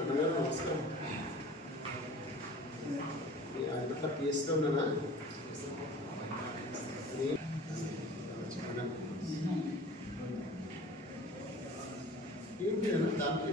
అన్నగారు నమస్కారం. ఆయన పిఎస్లో ఉన్నానా? ఏంటి అన్న దానికి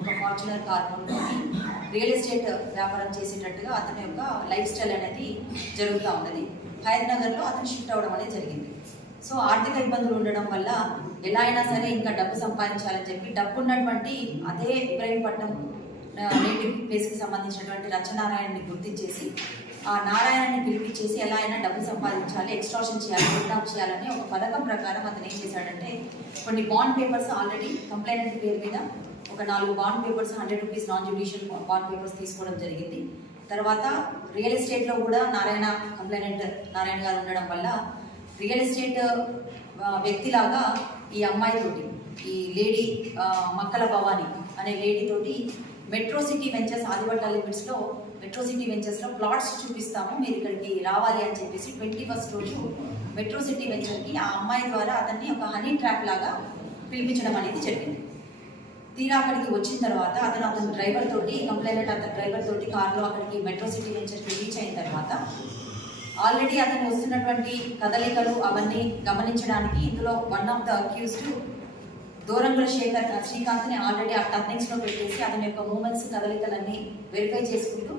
ఒక ఫార్చునర్ కార్ రియల్ ఎస్టేట్ వ్యాపారం చేసేటట్టుగా అతని యొక్క లైఫ్ స్టైల్ అనేది జరుగుతూ ఉన్నది. హైదరాబాద్లో అతను షిఫ్ట్ అవ్వడం అనేది జరిగింది. సో ఆర్థిక ఇబ్బందులు ఉండడం వల్ల ఎలా అయినా సరే ఇంకా డబ్బు సంపాదించాలని చెప్పి డబ్బు ఉన్నటువంటి అదే ఇబ్రహీంపట్నం నేటివ్ ప్లేస్కి సంబంధించినటువంటి రచనారాయణని గుర్తించేసి ఆ నారాయణని పిలిపించేసి ఎలా అయినా డబ్బు సంపాదించాలి, ఎక్స్ట్రాక్షన్ చేయాలి, కిడ్నాప్ చేయాలని ఒక పథకం ప్రకారం అతను ఏం చేశాడంటే కొన్ని బాండ్ పేపర్స్ ఆల్రెడీ కంప్లైంట్ పేరు మీద ఒక 4 bond papers 100 rupees non judicial bond papers తీసుకోవడం జరిగింది. తర్వాత రియల్ ఎస్టేట్లో కూడా నారాయణ కంప్లైనెంట్ నారాయణ గారు ఉండడం వల్ల రియల్ ఎస్టేట్ వ్యక్తిలాగా ఈ అమ్మాయితోటి ఈ లేడీ మక్కల భవాని అనే లేడీతోటి మెట్రో సిటీ వెంచర్స్ ఆదిపట్ల లిమిట్స్లో మెట్రో సిటీ వెంచర్స్లో ప్లాట్స్ చూపిస్తాము, మీరు ఇక్కడికి రావాలి అని చెప్పేసి 21st రోజు మెట్రో సిటీ వెంచర్కి ఆ అమ్మాయి ద్వారా అతన్ని ఒక హనీ ట్రాప్ లాగా పిలిపించడం అనేది జరిగింది. తీరా అక్కడికి వచ్చిన తర్వాత అతను డ్రైవర్ తోటి కంప్లైనెంట్ అతని డ్రైవర్ తోటి కార్లో అక్కడికి మెట్రో సిటీ వెంచర్కి రీచ్ అయిన తర్వాత ఆల్రెడీ అతను వస్తున్నటువంటి కదలికలు అవన్నీ గమనించడానికి ఇందులో వన్ ఆఫ్ ద అక్యూజ్డ్ దూరంగుల శ్రీకాంత్ని ఆల్రెడీ ఆ టర్నింగ్స్లో పెట్టేసి అతని యొక్క మూమెంట్స్ కదలికలన్నీ వెరిఫై చేసుకుంటూ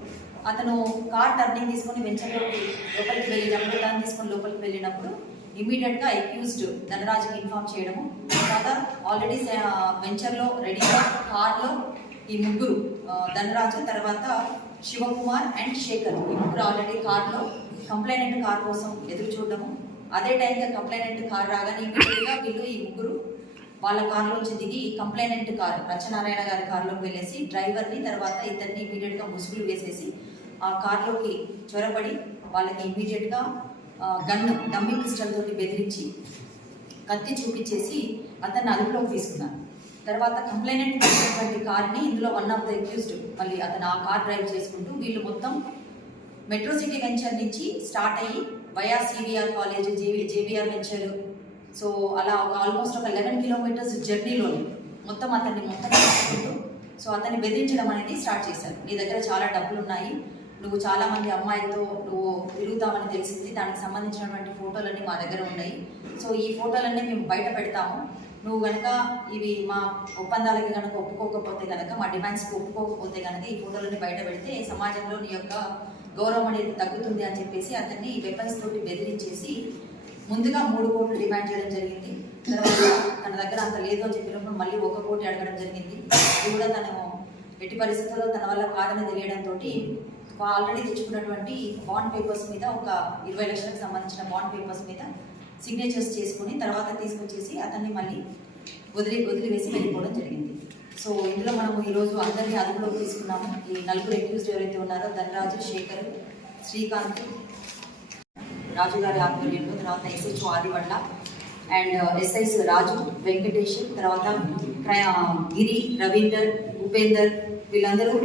అతను కార్ టర్నింగ్ తీసుకొని వెంచర్లోకి లోపలికి వెళ్ళినప్పుడు టర్న్ తీసుకొని లోపలికి వెళ్ళినప్పుడు ఇమీడియట్గా అక్యూజ్డ్ ధనరాజుకి ఇన్ఫార్మ్ చేయడము. తర్వాత ఆల్రెడీ వెంచర్లో రెడీగా కార్లో ఈ ముగ్గురు ధనరాజు, తర్వాత శివకుమార్ అండ్ శేఖర్ ఈ ముగ్గురు ఆల్రెడీ కార్లో కంప్లైనెంట్ కార్ కోసం ఎదురు చూడడము. అదే టైంగా కంప్లైనెంట్ కార్ రాగానే ఇమీడియట్గా వీళ్ళు ఈ ముగ్గురు వాళ్ళ కార్లోంచి దిగి కంప్లైనెంట్ కార్ రచనారాయణ గారి కార్లోకి వెళ్ళేసి డ్రైవర్ని తర్వాత ఇద్దరిని ఇమీడియట్గా ముసుగులు వేసేసి ఆ కార్లోకి చొరబడి వాళ్ళకి ఇమీడియట్గా డమ్మీ పిస్టల్ తోటి బెదిరించి కత్తి చూపించేసి అతన్ని అదుపులోకి తీసుకున్నారు. తర్వాత కంప్లైనెంట్ చేసినటువంటి కార్ని ఇందులో వన్ ఆఫ్ ద అక్యూజ్డ్ మళ్ళీ అతను ఆ కార్ డ్రైవ్ చేసుకుంటూ వీళ్ళు మొత్తం మెట్రో సిటీ వెంచర్ నుంచి స్టార్ట్ అయ్యి via CVR college JVR venture, so అలా ఒక ఆల్మోస్ట్ ఒక 11 కిలోమీటర్స్ జర్నీలోనే మొత్తం అతన్ని తీసుకుంటూ సో అతన్ని బెదిరించడం అనేది స్టార్ట్ చేశారు. నీ దగ్గర చాలా డబ్బులు ఉన్నాయి, నువ్వు చాలామంది అమ్మాయిలతో నువ్వు తిరుగుతామని తెలిసింది, దానికి సంబంధించినటువంటి ఫోటోలన్నీ మా దగ్గర ఉన్నాయి, సో ఈ ఫోటోలన్నీ మేము బయట పెడతాము, నువ్వు కనుక ఇవి మా ఒప్పందాలకి కనుక ఒప్పుకోకపోతే కనుక మా డిమాండ్స్కి ఒప్పుకోకపోతే కనుక ఈ ఫోటోలన్నీ బయట పెడితే సమాజంలో నీ యొక్క గౌరవం అనేది తగ్గుతుంది అని చెప్పేసి అతన్ని వెపన్స్ తోటి బెదిరించేసి ముందుగా 3 కోట్లు డిమాండ్ చేయడం జరిగింది. తర్వాత తన దగ్గర అంత లేదు అని చెప్పినప్పుడు మళ్ళీ 1 కోటి అడగడం జరిగింది. ఇది కూడా తను ఎట్టి పరిస్థితుల్లో తన వల్ల కాదని తెలియడంతో ఆల్రెడీ తెచ్చుకున్నటువంటి బాండ్ పేపర్స్ మీద ఒక 20 లక్షలకు సంబంధించిన బాండ్ పేపర్స్ మీద సిగ్నేచర్స్ చేసుకుని తర్వాత తీసుకొచ్చేసి అతన్ని మళ్ళీ వదిలివేసి వెళ్ళిపోవడం జరిగింది. సో ఇందులో మనము ఈరోజు అందరినీ అదుపులోకి తీసుకున్నాము. ఈ 4 అక్యూజ్డ్ ఎవరైతే ఉన్నారో ధనరాజు, శేఖర్, శ్రీకాంత్, రాజు గారి ఆధ్వర్యంలో, తర్వాత ఎస్హెచ్ఓ ఆదిపట్ల అండ్ ఎస్ఐస్ రాజు, వెంకటేష్, తర్వాత గిరి, రవీందర్, ఉపేందర్, వీళ్ళందరూ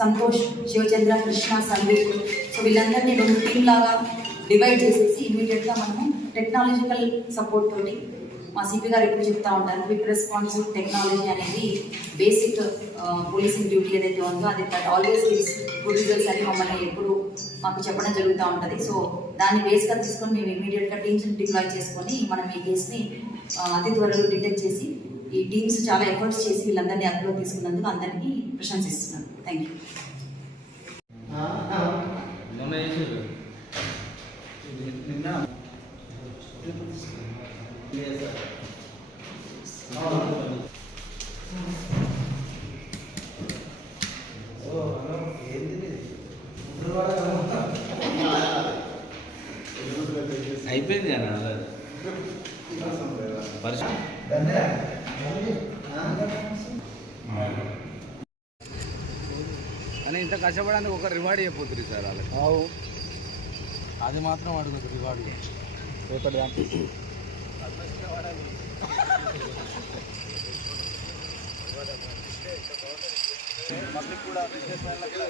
సంతోష్, శివచంద్ర, కృష్ణ, సందీప్, సో వీళ్ళందరినీ 2 టీమ్ లాగా డివైడ్ చేసేసి ఇమీడియట్గా మనము టెక్నాలజికల్ సపోర్ట్ తోటి మా సిపి గారు ఎప్పుడు చెప్తా ఉంటారు, క్విక్ రెస్పాన్సివ్ టెక్నాలజీ అనేది బేసిక్ పోలీసింగ్ డ్యూటీ ఏదైతే ఉందో అది ఆల్వేస్ గివ్స్ గుడ్ రిజల్ట్స్ అని మమ్మల్ని ఎప్పుడు మాకు చెప్పడం జరుగుతూ ఉంటుంది. సో దాన్ని బేస్గా తీసుకొని మేము ఇమీడియట్గా టీమ్స్ని డిప్లాయ్ చేసుకొని మనం ఈ కేసుని అతి త్వరలో డిటెక్ట్ చేసి ఈ టీమ్స్ చాలా ఎఫర్ట్స్ చేసి వీళ్ళందరినీ అదుపులో తీసుకున్నందుకు అందరికీ ప్రశంసిస్తున్నాను. Thank you. అయిపోయింది కదా అని ఇంత కష్టపడడానికి ఒక రివార్డ్ అయిపోతుంది సార్ వాళ్ళకి. అది మాత్రం అడుగుతుంది రివార్డ్ రేపటి పబ్లిక్ కూడా బిజినెస్ మ్యాన్లకు కూడా